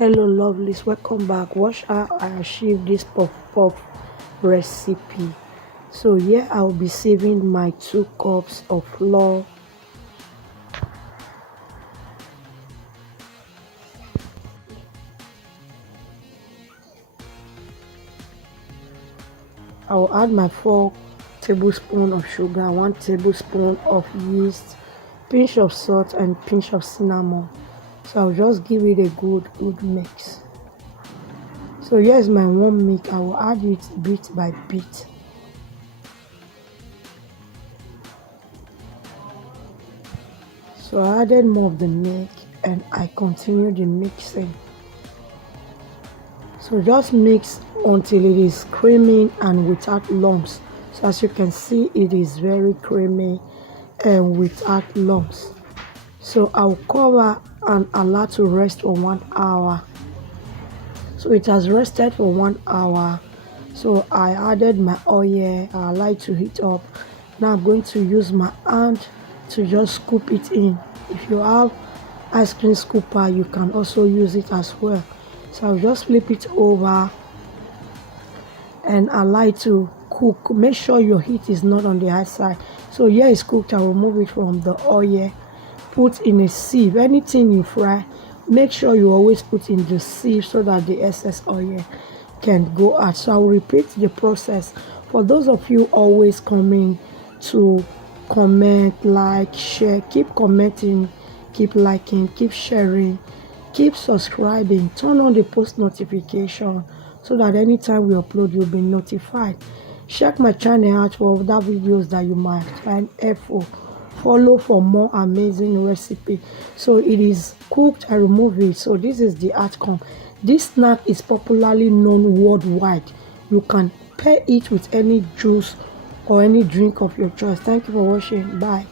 Hello lovelies, welcome back. Watch how I achieved this puff recipe. So here I'll be saving my 2 cups of flour. I will add my 4 tablespoons of sugar, 1 tablespoon of yeast, pinch of salt and pinch of cinnamon. So I'll just give it a good mix. So here's my warm milk. I will add it bit by bit. So I added more of the milk and I continued the mixing. So just mix until it is creamy and without lumps. So as you can see, it is very creamy and without lumps. So I'll cover and allow to rest for 1 hour. So it has rested for 1 hour. So I added my oil. I like to heat up. Now I'm going to use my hand to just scoop it in. If you have ice cream scooper, you can also use it as well. So I'll just flip it over and I like to cook. Make sure your heat is not on the high side. So here it's cooked. I'll remove it from the oil. Put in a sieve. Anything you fry, make sure you always put in the sieve so that the excess oil can go out. So I'll repeat the process. For those of you always coming to comment, like, share, keep commenting, keep liking, keep sharing, keep subscribing, turn on the post notification so that anytime we upload you'll be notified. Check my channel out for other videos that you might find helpful. Follow for more amazing recipe. So it is cooked. I remove it. So this is the outcome. This snack is popularly known worldwide. You can pair it with any juice or any drink of your choice. Thank you for watching. Bye.